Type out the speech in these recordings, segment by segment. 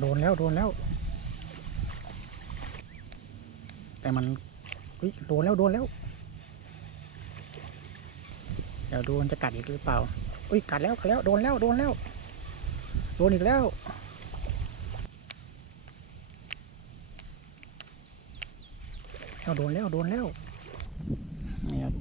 โดนแล้วโดนแล้ว แต่มันเฮ้ยโดนแล้วโดนแล้ว เดี๋ยวดูมันจะกัดอีกหรือเปล่า อุ้ยกัดแล้วกัดแล้วโดนแล้วโดนแล้ว โดนอีกแล้วเอาโดนแล้วโดนแล้วนี่ครับ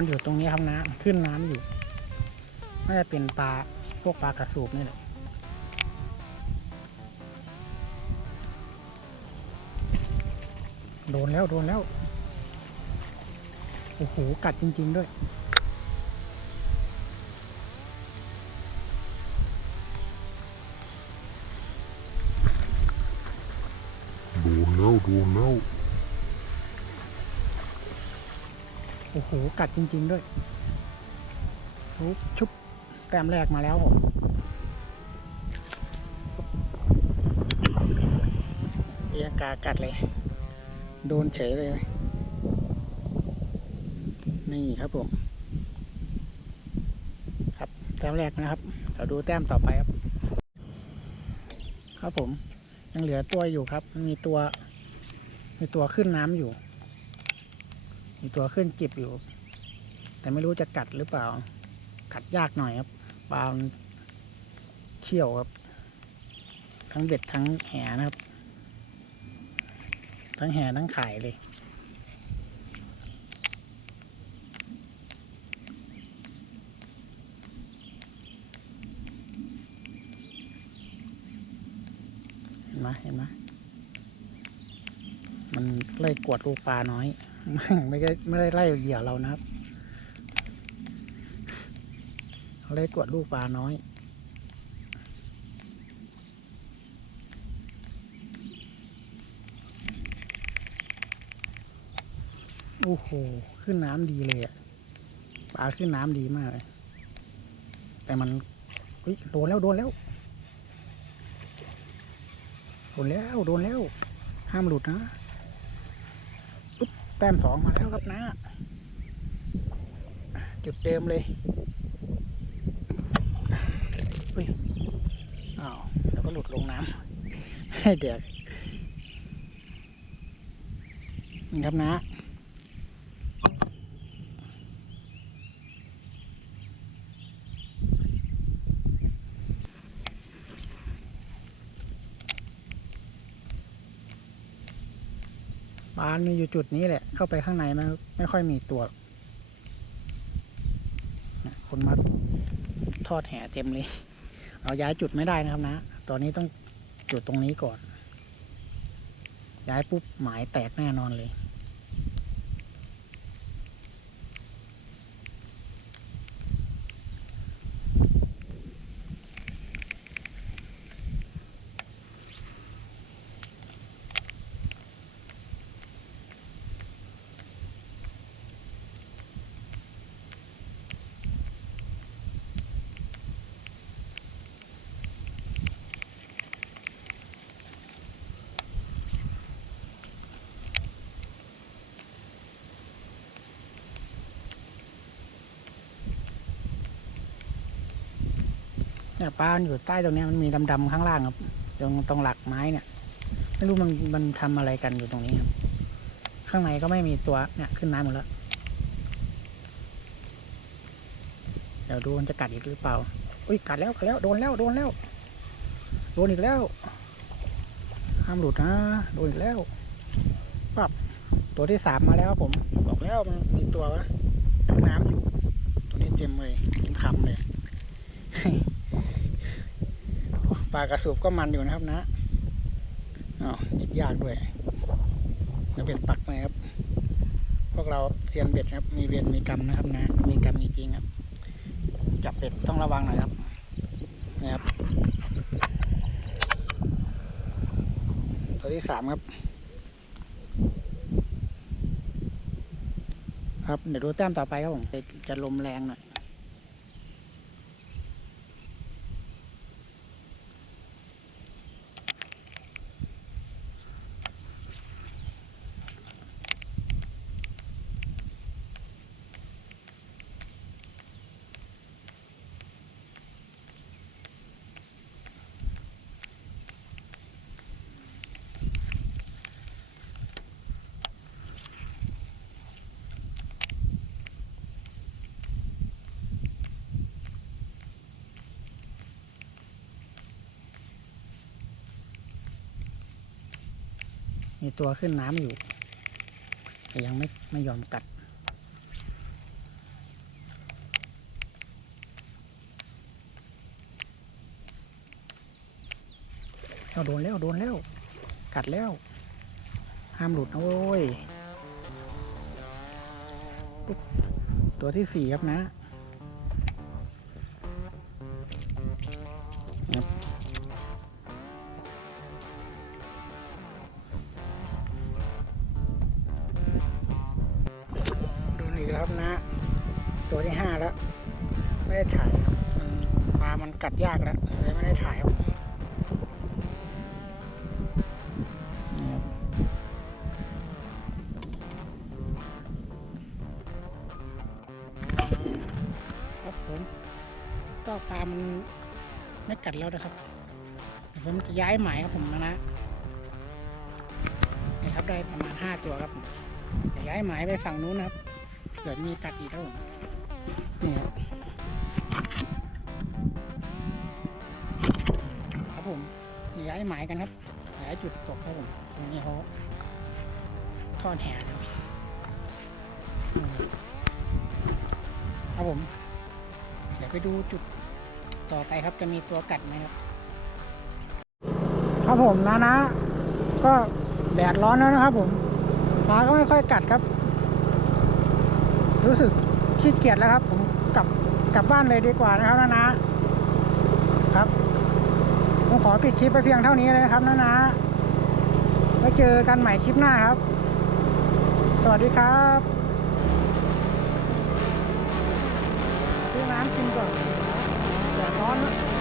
มันอยู่ตรงนี้ครับน้ำขึ้นน้ำอยู่น่าจะเป็นปลาพวกปลากระสูบนี่แหละโดนแล้วโดนแล้ว โอ้โห กัดจริง ๆ ด้วย โดนแล้ว โดนแล้ว โอ้โห กัดจริง ๆ ด้วยชุบชุบแต้มแรกมาแล้วผมเอียกากัดเลย โดนเฉยเลย นี่ครับผม ครับแต้มแรกนะครับ เราดูแต้มต่อไปครับ ครับผม ยังเหลือตัวอยู่ครับ มีตัว มีตัวขึ้นน้ำอยู่ มีตัวขึ้นจิบอยู่ แต่ไม่รู้จะกัดหรือเปล่า กัดยากหน่อยครับปลาเชี่ยวครับ ทั้งเบ็ดทั้งแหนะครับ ทั้งแหทั้งไข่เลยเห็นไหมเห็นไหมมันไล่กวดลูกปลาน้อย ไม่ได้ไม่ได้ไล่เหยื่อเรานะครับเขาไล่กวดลูกปลาน้อย โอ้โห ขึ้นน้ำดีเลยอะปลาขึ้นน้ำดีมากเลย แต่มันเฮ้ยโดนแล้วโดนแล้วโดนแล้วโดนแล้ว ห้ามหลุดนะ แต้มสองมาแล้วครับนะ จุดเดิมเลยอุ้ยอ้าวแล้วก็หลุดลงน้ำให้เดือดนี่ครับนะ ปลามีอยู่จุดนี้แหละ เข้าไปข้างในมันไม่ค่อยมีตัวคนมาทอดแห่เต็มเลยเราย้ายจุดไม่ได้นะครับนะ ตอนนี้ต้องจุดตรงนี้ก่อน ย้ายปุ๊บหมายแตกแน่นอนเลย เนี่ยปลาอยู่ใต้ตรงนี้มันมีดำๆข้างล่างครับตรงตรงหลักไม้เนี่ย ไม่รู้มันมันทำอะไรกันอยู่ตรงนี้ครับข้างในก็ไม่มีตัวเนี่ยขึ้นน้ำหมดแล้ว เดี๋ยวดูมันจะกัดอีกหรือเปล่า อุ้ยกัดแล้วกัดแล้วโดนแล้วโดนแล้ว โดนอีกแล้วห้ามหลุดนะโดนอีกแล้วปับตัวที่สามมาแล้วครับผม บอกแล้วมันมีตัววะขึ้นน้ำอยู่ ตัวนี้เต็มเลยเต็มคำเลย ลากระสูบก็มันอยู่นะครับนะอ๋อหยิบยากด้วยแล้วเบ็ดปักไหมครับ พวกเราเซียนเบ็ดครับ มีเวรมีกรรมนะครับนะ มีกรรมจริงๆครับ จับเป็ดต้องระวังหน่อยครับ นะครับ ตัวที่สามครับ ครับ เดี๋ยวดูแต้มต่อไปครับผม จะลมแรงหน่อย มีตัวขึ้นน้ำอยู่ แต่ยังไม่ไม่ยอมกัดเอาโดนแล้วโดนแล้ว กัดแล้ว ห้ามหลุดนะโว้ย ตัวที่สี่ครับนะ ตัวที่ห้าแล้ว ไม่ได้ถ่ายครับปลามันกัดยากแล้วเลยไม่ได้ถ่ายครับครับผมก็ปลามันไม่กัดแล้วนะครับผมจะย้ายหมายครับผมนะนะนะครับได้ประมาณห้าตัวครับผมจะย้ายหมายไปฝั่งนู้นนะครับ เกิดมีตัดอีกครับผมนี่ครับครับผมย้ายหมายกันครับย้ายจุดตกครับผมตรงนี้เขาทอดแหครับครับผม เดี๋ยวไปดูจุดต่อไปครับจะมีตัวกัดไหมครับ ครับผมนะนะ ก็แดดร้อนแล้วนะครับผมปลาก็ไม่ค่อยกัดครับ รู้สึกขี้เกียจแล้วครับ ผมกลับกลับบ้านเลยดีกว่านะครับนะนะครับ ผมขอปิดคลิปไปเพียงเท่านี้เลยนะครับนะนะไว้เจอกันใหม่คลิปหน้าครับ สวัสดีครับซื้อน้ำกินก่อนแดดร้อนนะ